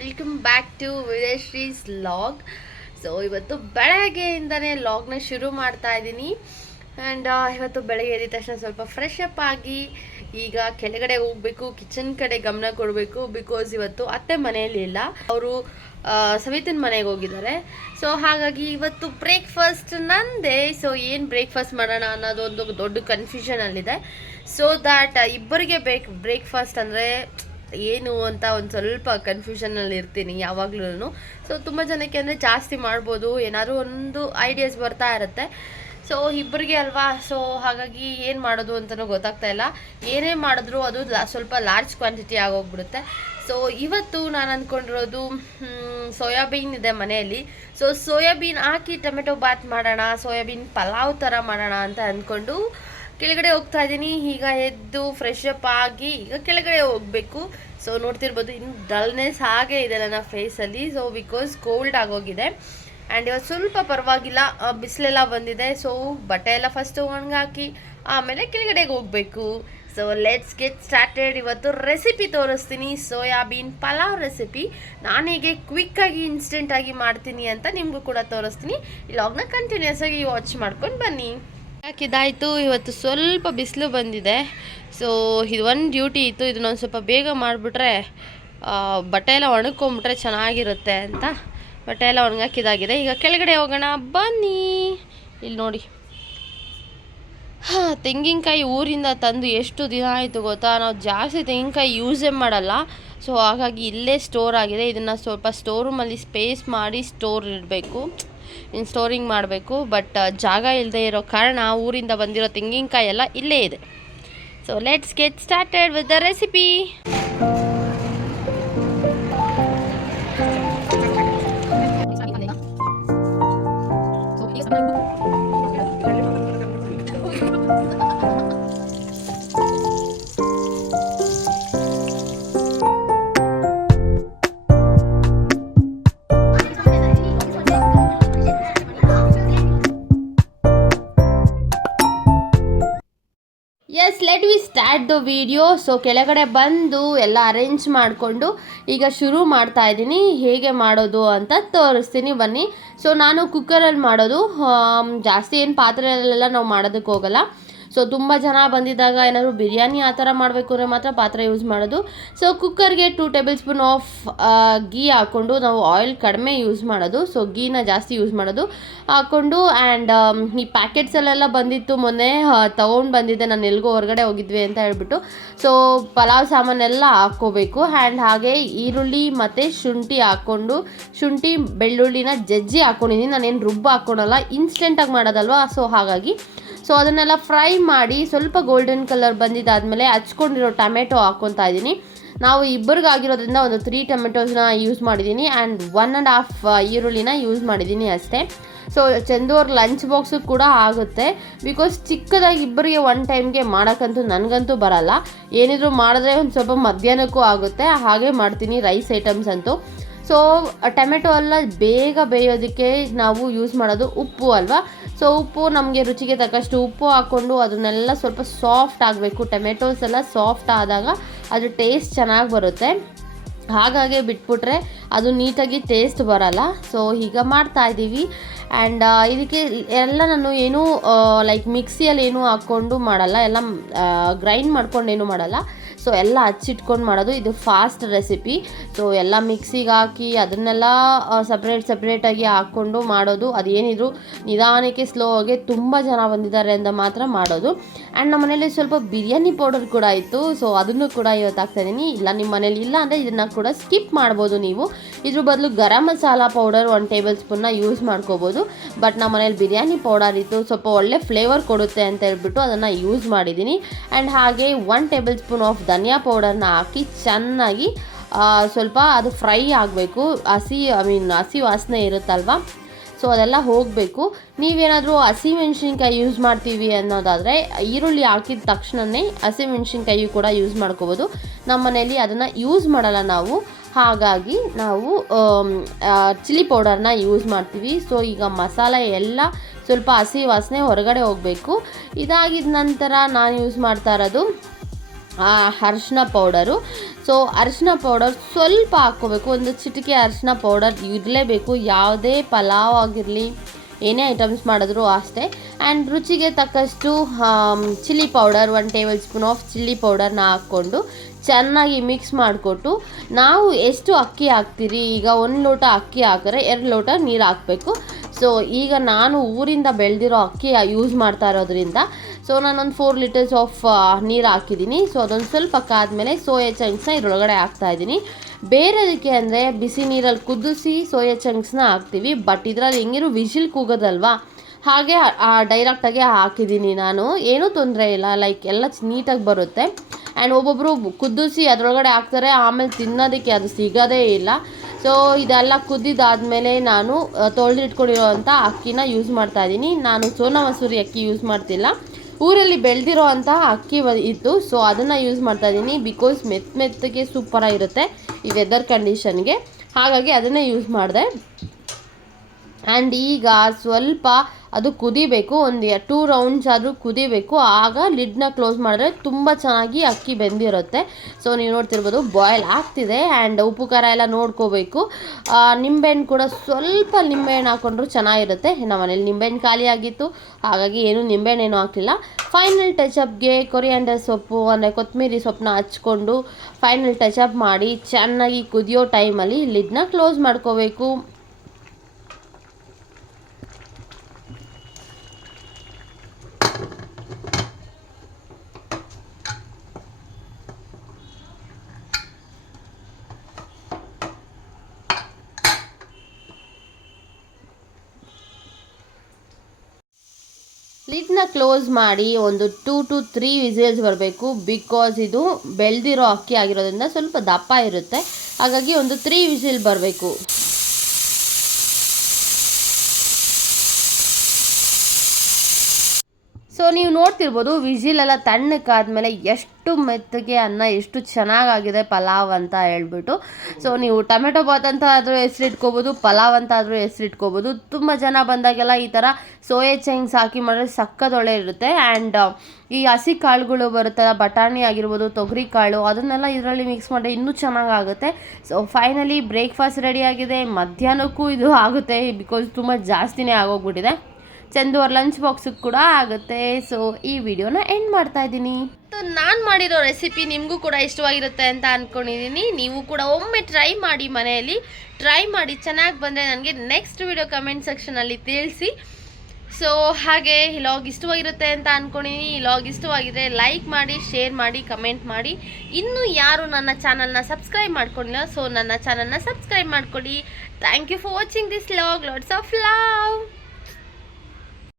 Welcome back to Vijayashree's vlog so ಇವತ್ತು ಬೆಳಗ್ಗೆಯಿಂದನೇ ಲಾಗ್ನ ಶುರು ಮಾಡ್ತಾ ಇದ್ದೀನಿ. ಆ್ಯಂಡ್ ಇವತ್ತು ಬೆಳಗ್ಗೆ ಎದ್ದ ತಕ್ಷಣ ಸ್ವಲ್ಪ ಫ್ರೆಶ್ ಅಪ್ ಆಗಿ ಈಗ ಕೆಳಗಡೆ ಹೋಗಬೇಕು ಕಿಚನ್ ಕಡೆ ಗಮನ ಕೊಡಬೇಕು ಬಿಕಾಸ್ ಇವತ್ತು ಅತ್ತೆ ಮನೆಯಲ್ಲಿ ಇಲ್ಲ. ಅವರು ಸವಿತನ ಮನೆಗೆ ಹೋಗಿದ್ದಾರೆ. ಸೊ ಹಾಗಾಗಿ ಇವತ್ತು ಬ್ರೇಕ್ಫಾಸ್ಟ್ ನಂದೇ. ಸೊ ಏನು ಬ್ರೇಕ್ಫಾಸ್ಟ್ ಮಾಡೋಣ ಅನ್ನೋದು ಒಂದು ದೊಡ್ಡ ಕನ್ಫ್ಯೂಷನಲ್ಲಿದೆ ಸೊ ದ್ಯಾಟ್ ಇಬ್ಬರಿಗೆ ಬೇಕ್ ಬ್ರೇಕ್ಫಾಸ್ಟ್ ಅಂದರೆ ಏನು ಅಂತ ಒಂದು ಸ್ವಲ್ಪ ಕನ್ಫ್ಯೂಷನಲ್ಲಿ ಇರ್ತೀನಿ ಯಾವಾಗ್ಲೂ ಸೊ ತುಂಬ ಜನಕ್ಕೆ ಅಂದರೆ ಜಾಸ್ತಿ ಮಾಡ್ಬೋದು, ಏನಾದರೂ ಒಂದು ಐಡಿಯಾಸ್ ಬರ್ತಾ ಇರುತ್ತೆ. ಸೊ ಇಬ್ಬರಿಗೆ ಅಲ್ವಾ? ಸೊ ಹಾಗಾಗಿ ಏನು ಮಾಡೋದು ಅಂತಲೂ ಗೊತ್ತಾಗ್ತಾ ಇಲ್ಲ. ಏನೇ ಮಾಡಿದ್ರು ಅದು ಸ್ವಲ್ಪ ಲಾರ್ಜ್ ಕ್ವಾಂಟಿಟಿ ಆಗೋಗ್ಬಿಡುತ್ತೆ. ಸೊ ಇವತ್ತು ನಾನು ಅಂದ್ಕೊಂಡಿರೋದು ಸೋಯಾಬೀನ್ ಇದೆ ಮನೆಯಲ್ಲಿ. ಸೊ ಸೋಯಾಬೀನ್ ಹಾಕಿ ಟೊಮೆಟೊ ಬಾತ್ ಮಾಡೋಣ, ಸೋಯಾಬೀನ್ ಪಲಾವ್ ಥರ ಮಾಡೋಣ ಅಂತ ಅಂದ್ಕೊಂಡು ಕೆಳಗಡೆ ಹೋಗ್ತಾ ಇದ್ದೀನಿ. ಈಗ ಎದ್ದು ಫ್ರೆಶ್ ಅಪ್ ಆಗಿ ಈಗ ಕೆಳಗಡೆ ಹೋಗಬೇಕು. ಸೊ ನೋಡ್ತಿರ್ಬೋದು ಇನ್ನು ಡಲ್ನೆಸ್ ಹಾಗೆ ಇದೆ ನನ್ನ ಫೇಸಲ್ಲಿ ಸೊ ಬಿಕಾಸ್ ಕೋಲ್ಡ್ ಆಗೋಗಿದೆ. ಆ್ಯಂಡ್ ಇವತ್ತು ಸ್ವಲ್ಪ ಪರವಾಗಿಲ್ಲ ಬಿಸಿಲೆಲ್ಲ ಬಂದಿದೆ. ಸೊ ಬಟ್ಟೆ ಎಲ್ಲ ಫಸ್ಟು ಒಣಗಾಕಿ, ಆಮೇಲೆ ಕೆಳಗಡೆಗೆ ಹೋಗಬೇಕು. ಸೊ ಲೆಟ್ಸ್ ಗೆಟ್ ಸ್ಟಾರ್ಟೆಡ್ ಇವತ್ತು ರೆಸಿಪಿ ತೋರಿಸ್ತೀನಿ. ಸೋಯಾಬೀನ್ ಪಲಾವ್ ರೆಸಿಪಿ ನಾನು ಹೇಗೆ ಕ್ವಿಕ್ಕಾಗಿ ಇನ್ಸ್ಟೆಂಟಾಗಿ ಮಾಡ್ತೀನಿ ಅಂತ ನಿಮಗೂ ಕೂಡ ತೋರಿಸ್ತೀನಿ. ಈ ಲಾಗ್ನ ಕಂಟಿನ್ಯೂಸ್ ಆಗಿ ವಾಚ್ ಮಾಡ್ಕೊಂಡು ಬನ್ನಿ. ಯಾಕಿದಾಯಿತು ಇವತ್ತು ಸ್ವಲ್ಪ ಬಿಸಿಲು ಬಂದಿದೆ. ಸೊ ಇದು ಒಂದು ಡ್ಯೂಟಿ ಇತ್ತು. ಇದನ್ನೊಂದು ಸ್ವಲ್ಪ ಬೇಗ ಮಾಡಿಬಿಟ್ರೆ ಬಟ್ಟೆ ಎಲ್ಲ ಒಣಕೊಂಬಿಟ್ರೆ ಚೆನ್ನಾಗಿರುತ್ತೆ ಅಂತ. ಬಟ್ಟೆ ಎಲ್ಲ ಒಣಗಾಕಿದಾಗಿದೆ ಈಗ ಕೆಳಗಡೆ ಹೋಗೋಣ. ಬನ್ನಿ. ಇಲ್ಲಿ ನೋಡಿ. ಹಾಂ, ತೆಂಗಿನಕಾಯಿ ಊರಿಂದ ತಂದು ಎಷ್ಟು ದಿನ ಆಯಿತು ಗೊತ್ತಾ? ನಾವು ಜಾಸ್ತಿ ತೆಂಗಿನಕಾಯಿ ಯೂಸೇ ಮಾಡಲ್ಲ. ಸೊ ಹಾಗಾಗಿ ಇಲ್ಲೇ ಸ್ಟೋರ್ ಆಗಿದೆ. ಇದನ್ನು ಸ್ವಲ್ಪ ಸ್ಟೋರ್ ರೂಮಲ್ಲಿ ಸ್ಪೇಸ್ ಮಾಡಿ ಸ್ಟೋರ್ ಇಡಬೇಕು. ಇನ್ನು ಸ್ಟೋರಿಂಗ್ ಮಾಡಬೇಕು ಬಟ್ ಜಾಗ ಇಲ್ಲದೆ ಇರೋ ಕಾರಣ ಊರಿಂದ ಬಂದಿರೋ ತೆಂಗಿನಕಾಯಿ ಎಲ್ಲ ಇಲ್ಲೇ ಇದೆ. So let's get started with the recipe we start the video so ಕೆಳಗಡೆ ಬಂದು ಎಲ್ಲ ಅರೇಂಜ್ ಮಾಡಿಕೊಂಡು ಈಗ ಶುರು ಮಾಡ್ತಾ ಇದ್ದೀನಿ. ಹೇಗೆ ಮಾಡೋದು ಅಂತ ತೋರಿಸ್ತೀನಿ. ಬನ್ನಿ. ಸೊ ನಾನು ಕುಕ್ಕರಲ್ಲಿ ಮಾಡೋದು. ಜಾಸ್ತಿ ಏನು ಪಾತ್ರೆಯಲ್ಲೆಲ್ಲ ನಾವು ಮಾಡೋದಕ್ಕೆ ಹೋಗಲ್ಲ. ಸೊ ತುಂಬ ಜನ ಬಂದಿದ್ದಾಗ ಏನಾದರೂ ಬಿರಿಯಾನಿ ಆ ಥರ ಮಾಡಬೇಕು ಅಂದರೆ ಮಾತ್ರ ಪಾತ್ರೆ ಯೂಸ್ ಮಾಡೋದು. ಸೊ ಕುಕ್ಕರ್ಗೆ two tablespoon of ghee ಹಾಕ್ಕೊಂಡು ನಾವು ಆಯಿಲ್ ಕಡಿಮೆ ಯೂಸ್ ಮಾಡೋದು. ಸೊ ಗೀನ ಜಾಸ್ತಿ ಯೂಸ್ ಮಾಡೋದು. ಹಾಕ್ಕೊಂಡು ಆ್ಯಂಡ್ ಈ ಪ್ಯಾಕೆಟ್ಸಲ್ಲೆಲ್ಲ ಬಂದಿತ್ತು ಮೊನ್ನೆ ತೊಗೊಂಡು ಬಂದಿದ್ದೆ. ನಾನು ಎಲ್ಗೋ ಹೊರಗಡೆ ಹೋಗಿದ್ವಿ ಅಂತ ಹೇಳ್ಬಿಟ್ಟು. ಸೊ ಪಲಾವ್ ಸಾಮಾನೆಲ್ಲ ಹಾಕ್ಕೋಬೇಕು. ಆ್ಯಂಡ್ ಹಾಗೆ ಈರುಳ್ಳಿ ಮತ್ತು ಶುಂಠಿ ಹಾಕ್ಕೊಂಡು, ಶುಂಠಿ, ಬೆಳ್ಳುಳ್ಳಿನ ಜಜ್ಜಿ ಹಾಕ್ಕೊಂಡಿದ್ದೀನಿ ನಾನೇನು ರುಬ್ಬ ಹಾಕ್ಕೊಳಲ್ಲ. ಇನ್ಸ್ಟೆಂಟಾಗಿ ಮಾಡೋದಲ್ವ? ಸೊ ಹಾಗಾಗಿ ಸೊ ಅದನ್ನೆಲ್ಲ ಫ್ರೈ ಮಾಡಿ ಸ್ವಲ್ಪ ಗೋಲ್ಡನ್ ಕಲರ್ ಬಂದಿದ್ದಾದಮೇಲೆ ಹಚ್ಕೊಂಡಿರೋ ಟೊಮೆಟೊ ಹಾಕ್ಕೊತಾ ಇದ್ದೀನಿ. ನಾವು ಇಬ್ಬರಿಗಾಗಿರೋದ್ರಿಂದ ಒಂದು ತ್ರೀ ಟೊಮೆಟೊಸ್ನ ಯೂಸ್ ಮಾಡಿದ್ದೀನಿ ಆ್ಯಂಡ್ ಒನ್ ಆ್ಯಂಡ್ ಹಾಫ್ ಈರುಳ್ಳಿನ ಯೂಸ್ ಮಾಡಿದ್ದೀನಿ ಅಷ್ಟೇ. ಸೊ ಚಂದೂರ್ ಲಂಚ್ ಬಾಕ್ಸು ಕೂಡ ಆಗುತ್ತೆ. ಬಿಕಾಸ್ ಚಿಕ್ಕದಾಗಿ ಇಬ್ಬರಿಗೆ ಒನ್ ಟೈಮ್ಗೆ ಮಾಡೋಕ್ಕಂತೂ ನನಗಂತೂ ಬರಲ್ಲ. ಏನಿದ್ರೂ ಮಾಡಿದ್ರೆ ಒಂದು ಸ್ವಲ್ಪ ಮಧ್ಯಾಹ್ನಕ್ಕೂ ಆಗುತ್ತೆ. ಹಾಗೆ ಮಾಡ್ತೀನಿ ರೈಸ್ ಐಟಮ್ಸ್ ಅಂತೂ. ಸೊ ಟೊಮೆಟೊ ಎಲ್ಲ ಬೇಗ ಬೇಯೋದಕ್ಕೆ ನಾವು ಯೂಸ್ ಮಾಡೋದು ಉಪ್ಪು ಅಲ್ವಾ? ಸೊ ಉಪ್ಪು ನಮಗೆ ರುಚಿಗೆ ತಕ್ಕಷ್ಟು ಉಪ್ಪು ಹಾಕ್ಕೊಂಡು ಅದನ್ನೆಲ್ಲ ಸ್ವಲ್ಪ ಸಾಫ್ಟ್ ಆಗಬೇಕು. ಟೊಮೆಟೊಸ್ ಎಲ್ಲ ಸಾಫ್ಟ್ ಆದಾಗ ಅದು ಟೇಸ್ಟ್ ಚೆನ್ನಾಗಿ ಬರುತ್ತೆ. ಹಾಗಾಗಿ ಬಿಟ್ಬಿಟ್ರೆ ಅದು ನೀಟಾಗಿ ಟೇಸ್ಟ್ ಬರಲ್ಲ. ಸೊ ಈಗ ಮಾಡ್ತಾ ಇದ್ದೀವಿ. ಆ್ಯಂಡ್ ಇದಕ್ಕೆ ಎಲ್ಲ ನಾನು ಏನು ಲೈಕ್ ಮಿಕ್ಸಿಯಲ್ಲಿ ಏನು ಹಾಕ್ಕೊಂಡು ಮಾಡಲ್ಲ. ಎಲ್ಲ ಗ್ರೈಂಡ್ ಮಾಡ್ಕೊಂಡು ಏನು ಮಾಡಲ್ಲ. ಸೊ ಎಲ್ಲ ಹಚ್ಚಿಟ್ಕೊಂಡು ಮಾಡೋದು ಇದು ಫಾಸ್ಟ್ ರೆಸಿಪಿ ಸೊ ಎಲ್ಲ ಮಿಕ್ಸಿಗೆ ಹಾಕಿ ಅದನ್ನೆಲ್ಲ ಸಪ್ರೇಟ್ ಸಪ್ರೇಟಾಗಿ ಹಾಕ್ಕೊಂಡು ಮಾಡೋದು. ಅದೇನಿದ್ರು ನಿಧಾನಕ್ಕೆ ಸ್ಲೋ ಆಗಿ ತುಂಬ ಜನ ಬಂದಿದ್ದಾರೆ ಅಂತ ಮಾತ್ರ ಮಾಡೋದು. ಆ್ಯಂಡ್ ನಮ್ಮ ಮನೇಲಿ ಸ್ವಲ್ಪ ಬಿರಿಯಾನಿ ಪೌಡರ್ ಕೂಡ ಇತ್ತು. ಸೊ ಅದನ್ನು ಕೂಡ ಇವತ್ತು ಹಾಕ್ತಾಯಿದ್ದೀನಿ ಇಲ್ಲ, ನಿಮ್ಮ ಮನೇಲಿ ಇಲ್ಲ ಅಂದರೆ ಇದನ್ನು ಕೂಡ ಸ್ಕಿಪ್ ಮಾಡ್ಬೋದು ನೀವು. ಇದ್ರ ಬದಲು ಗರಂ ಮಸಾಲ ಪೌಡರ್ ಒನ್ ಟೇಬಲ್ ಸ್ಪೂನ್ನ ಯೂಸ್ ಮಾಡ್ಕೋಬೋದು. ಬಟ್ ನಮ್ಮ ಮನೇಲಿ ಬಿರಿಯಾನಿ ಪೌಡರ್ ಇತ್ತು. ಸ್ವಲ್ಪ ಒಳ್ಳೆ ಫ್ಲೇವರ್ ಕೊಡುತ್ತೆ ಅಂತ ಹೇಳ್ಬಿಟ್ಟು ಅದನ್ನು ಯೂಸ್ ಮಾಡಿದ್ದೀನಿ ಆ್ಯಂಡ್ ಹಾಗೆ ಒನ್ ಟೇಬಲ್ ಸ್ಪೂನ್ ಆಫ್ ಧನಿಯಾ ಪೌಡರ್ನ ಹಾಕಿ ಚೆನ್ನಾಗಿ ಸ್ವಲ್ಪ ಅದು ಫ್ರೈ ಆಗಬೇಕು. ಹಸಿ, ಐ ಮೀನ್ ಹಸಿ ವಾಸನೆ ಇರುತ್ತಲ್ವಾ? ಸೊ, ಅದೆಲ್ಲ ಹೋಗಬೇಕು. ನೀವೇನಾದರೂ ಹಸಿಮೆಣ್ಸಿನ್ಕಾಯಿ ಯೂಸ್ ಮಾಡ್ತೀವಿ ಅನ್ನೋದಾದರೆ, ಈರುಳ್ಳಿ ಹಾಕಿದ ತಕ್ಷಣವೇ ಹಸಿಮೆಣ್ಸಿನ್ಕಾಯಿ ಕೂಡ ಯೂಸ್ ಮಾಡ್ಕೋಬೋದು. ನಮ್ಮ ಮನೇಲಿ ಅದನ್ನು ಯೂಸ್ ಮಾಡಲ್ಲ ನಾವು. ಹಾಗಾಗಿ ನಾವು ಚಿಲ್ಲಿ ಪೌಡರ್ನ ಯೂಸ್ ಮಾಡ್ತೀವಿ. ಸೊ, ಈಗ ಮಸಾಲೆ ಎಲ್ಲ ಸ್ವಲ್ಪ ಹಸಿ ವಾಸನೆ ಹೊರಗಡೆ ಹೋಗಬೇಕು. ಇದಾಗಿದ ನಂತರ ನಾನು ಯೂಸ್ ಮಾಡ್ತಾ ಇರೋದು ಅರಿಶಿನ ಪೌಡರು. ಸೊ ಅರಿಶಿನ ಪೌಡರ್ ಸ್ವಲ್ಪ ಹಾಕ್ಕೋಬೇಕು. ಒಂದು ಚಿಟಿಕೆ ಅರಿಶಿನ ಪೌಡರ್ ಇರಲೇಬೇಕು. ಯಾವುದೇ ಪಲಾವ್ ಆಗಿರಲಿ, ಏನೇ ಐಟಮ್ಸ್ ಮಾಡಿದ್ರು ಅಷ್ಟೇ. ಆ್ಯಂಡ್ ರುಚಿಗೆ ತಕ್ಕಷ್ಟು chilli powder one tablespoon of chilli ಪೌಡರ್ನ ಹಾಕ್ಕೊಂಡು ಚೆನ್ನಾಗಿ ಮಿಕ್ಸ್ ಮಾಡಿಕೊಟ್ಟು, ನಾವು ಎಷ್ಟು ಅಕ್ಕಿ ಹಾಕ್ತೀರಿ? ಈಗ ಒಂದು ಲೋಟ ಅಕ್ಕಿ ಹಾಕಿದ್ರೆ ಎರಡು ಲೋಟ ನೀರು ಹಾಕಬೇಕು. ಸೊ ಈಗ ನಾನು ಊರಿಂದ ಬೆಳೆದಿರೋ ಅಕ್ಕಿ ಯೂಸ್ ಮಾಡ್ತಾ ಇರೋದ್ರಿಂದ ಸೊ ನಾನೊಂದು ಫೋರ್ ಲೀಟರ್ಸ್ ಆಫ್ ನೀರು ಹಾಕಿದ್ದೀನಿ. ಸೊ ಅದೊಂದು ಸ್ವಲ್ಪ ಕಾದ್ಮೇಲೆ ಸೋಯಾ ಚಂಕ್ಸ್ನ ಇದರೊಳಗಡೆ ಹಾಕ್ತಾ ಇದ್ದೀನಿ. ಬೇರೆದಕ್ಕೆ ಅಂದರೆ ಬಿಸಿ ನೀರಲ್ಲಿ ಕುದಿಸಿ ಸೋಯಾ ಚಂಕ್ಸ್ನ ಹಾಕ್ತೀವಿ. ಬಟ್ ಇದರಲ್ಲಿ ಹೆಂಗಿರು ವಿಜಿಲ್ ಕೂಗೋದಲ್ವಾ? ಹಾಗೆ ಡೈರೆಕ್ಟಾಗೆ ಹಾಕಿದ್ದೀನಿ ನಾನು. ಏನೂ ತೊಂದರೆ ಇಲ್ಲ. ಲೈಕ್ ಎಲ್ಲ ನೀಟಾಗಿ ಬರುತ್ತೆ. ಆ್ಯಂಡ್ ಒಬ್ಬೊಬ್ಬರು ಕುದಿಸಿ ಅದರೊಳಗಡೆ ಹಾಕ್ತಾರೆ. ಆಮೇಲೆ ತಿನ್ನೋದಕ್ಕೆ ಅದು ಸಿಗೋದೇ ಇಲ್ಲ. ಸೊ ಇದೆಲ್ಲ ಕುದ್ದಿದ್ದಾದಮೇಲೆ ನಾನು ತೊಳೆದಿಟ್ಕೊಂಡಿರೋವಂಥ ಅಕ್ಕಿನ ಯೂಸ್ ಮಾಡ್ತಾ ಇದ್ದೀನಿ. ನಾನು ಸೋನಾ ಮಸೂರಿ ಅಕ್ಕಿ ಯೂಸ್ ಮಾಡ್ತಿಲ್ಲ. ಊರಲ್ಲಿ ಬೆಳೆದಿರೋ ಅಂತಹ ಅಕ್ಕಿ ಇತ್ತು. ಸೊ ಅದನ್ನು ಯೂಸ್ ಮಾಡ್ತಾ ಇದ್ದೀನಿ ಬಿಕಾಸ್ ಮೆತ್ತ ಮೆತ್ತಗೆ ಸೂಪರಾಗಿರುತ್ತೆ ಈ ವೆದರ್ ಕಂಡೀಷನ್ಗೆ ಹಾಗಾಗಿ ಅದನ್ನೇ ಯೂಸ್ ಮಾಡಿದೆ. ಆ್ಯಂಡ್ ಈಗ ಸ್ವಲ್ಪ ಅದು ಕುದಿಬೇಕು, ಒಂದು ಟೂ ರೌಂಡ್ಸ್ ಆದರೂ ಕುದಿಬೇಕು. ಆಗ ಲಿಡ್ನ ಕ್ಲೋಸ್ ಮಾಡಿದ್ರೆ ತುಂಬ ಚೆನ್ನಾಗಿ ಅಕ್ಕಿ ಬೆಂದಿರುತ್ತೆ. ಸೊ ನೀವು ನೋಡ್ತಿರ್ಬೋದು ಬಾಯ್ಲ್ ಆಗ್ತಿದೆ ಆ್ಯಂಡ್ ಉಪ್ಪು ಖಾರ ಎಲ್ಲ ನೋಡ್ಕೋಬೇಕು. ನಿಂಬೆಹಣ್ಣು ಕೂಡ ಸ್ವಲ್ಪ ನಿಂಬೆಹಣ್ಣು ಹಾಕ್ಕೊಂಡ್ರು ಚೆನ್ನಾಗಿರುತ್ತೆ. ನಮ್ಮ ಮನೇಲಿ ನಿಂಬೆಹಣ್ಣು ಖಾಲಿ ಆಗಿತ್ತು. ಹಾಗಾಗಿ ಏನು ನಿಂಬೆಹಣ್ಣು ಏನೂ ಹಾಕಲಿಲ್ಲ. ಫೈನಲ್ ಟಚಪ್ಗೆ ಕೊರಿಯಾಂಡರ್ ಸೊಪ್ಪು, ಅಂದರೆ ಕೊತ್ತಂಬರಿ ಸೊಪ್ಪನ್ನ ಹಚ್ಕೊಂಡು ಫೈನಲ್ ಟಚಪ್ ಮಾಡಿ ಚೆನ್ನಾಗಿ ಕುದಿಯೋ ಟೈಮಲ್ಲಿ ಲಿಡ್ನ ಕ್ಲೋಸ್ ಮಾಡ್ಕೋಬೇಕು. ಲಿಡ್ನ ಕ್ಲೋಸ್ ಮಾಡಿ ಒಂದು ಟೂ ಟು ತ್ರೀ ವಿಸಿಲ್ಸ್ ಬರಬೇಕು ಬಿಕಾಸ್ ಇದು ಬೆಳೆದಿರೋ ಅಕ್ಕಿ ಆಗಿರೋದ್ರಿಂದ ಸ್ವಲ್ಪ ದಪ್ಪ ಇರುತ್ತೆ. ಹಾಗಾಗಿ ಒಂದು ತ್ರೀ ವಿಸಿಲ್ ಬರಬೇಕು. ಸೊ ನೀವು ನೋಡ್ತಿರ್ಬೋದು ವಿಜಿಲ್ ಎಲ್ಲ ತಣ್ಣಕ್ಕಾದ್ಮೇಲೆ ಎಷ್ಟು ಮೆತ್ತಗೆ ಅನ್ನ, ಎಷ್ಟು ಚೆನ್ನಾಗಾಗಿದೆ ಪಲಾವ್ ಅಂತ ಹೇಳ್ಬಿಟ್ಟು. ಸೊ ನೀವು ಟೊಮೆಟೊ ಬಾತ್ ಅಂತ ಆದರೂ ಹೆಸರಿಟ್ಕೋಬೋದು ಪಲಾವ್ ಅಂತ ಆದರೂ ಹೆಸರಿಟ್ಕೋಬೋದು ತುಂಬ ಜನ ಬಂದಾಗೆಲ್ಲ ಈ ಥರ ಸೋಯಾ ಚೈನ್ಸ್ ಹಾಕಿ ಮಾಡಿದ್ರೆ ಸಕ್ಕದೊಳೆ ಇರುತ್ತೆ. ಆ್ಯಂಡ್ ಈ ಹಸಿ ಕಾಳುಗಳು ಬರುತ್ತಲ್ಲ, ಬಟಾಣಿ ಆಗಿರ್ಬೋದು, ತೊಗರಿ ಕಾಳು, ಅದನ್ನೆಲ್ಲ ಇದರಲ್ಲಿ ಮಿಕ್ಸ್ ಮಾಡಿದ್ರೆ ಇನ್ನೂ ಚೆನ್ನಾಗಾಗುತ್ತೆ. ಸೊ ಫೈನಲಿ ಬ್ರೇಕ್ಫಾಸ್ಟ್ ರೆಡಿ ಆಗಿದೆ. ಮಧ್ಯಾಹ್ನಕ್ಕೂ ಇದು ಆಗುತ್ತೆ ಬಿಕಾಸ್ ತುಂಬ ಜಾಸ್ತಿನೇ ಆಗೋಗ್ಬಿಟ್ಟಿದೆ. ಚಂದು ಅವ್ರ ಲಂಚ್ ಬಾಕ್ಸಿಗೆ ಕೂಡ ಆಗುತ್ತೆ. ಸೊ ಈ ವಿಡಿಯೋನ ಎಂಡ್ ಮಾಡ್ತಾ ಇದ್ದೀನಿ. ನಾನು ಮಾಡಿರೋ ರೆಸಿಪಿ ನಿಮಗೂ ಕೂಡ ಇಷ್ಟವಾಗಿರುತ್ತೆ ಅಂತ ಅಂದ್ಕೊಂಡಿದ್ದೀನಿ ನೀವು ಕೂಡ ಒಮ್ಮೆ ಟ್ರೈ ಮಾಡಿ ಮನೆಯಲ್ಲಿ. ಟ್ರೈ ಮಾಡಿ ಚೆನ್ನಾಗಿ ಬಂದರೆ ನನಗೆ ನೆಕ್ಸ್ಟ್ ವಿಡಿಯೋ ಕಮೆಂಟ್ ಸೆಕ್ಷನಲ್ಲಿ ತಿಳಿಸಿ. ಸೊ ಹಾಗೆ ಲಾಗ್ ಇಷ್ಟವಾಗಿರುತ್ತೆ ಅಂತ ಅಂದ್ಕೊಂಡಿದ್ದೀನಿ ಈ ಲಾಗ್ ಇಷ್ಟವಾಗಿದ್ರೆ ಲೈಕ್ ಮಾಡಿ ಶೇರ್ ಮಾಡಿ ಕಮೆಂಟ್ ಮಾಡಿ. ಇನ್ನೂ ಯಾರು ನನ್ನ ಚಾನಲ್ನ ಸಬ್ಸ್ಕ್ರೈಬ್ ಮಾಡ್ಕೊಂಡಿಲ್ಲ ಸೊ ನನ್ನ ಚಾನಲ್ನ ಸಬ್ಸ್ಕ್ರೈಬ್ ಮಾಡ್ಕೊಳ್ಳಿ thank you for watching this vlog lots of love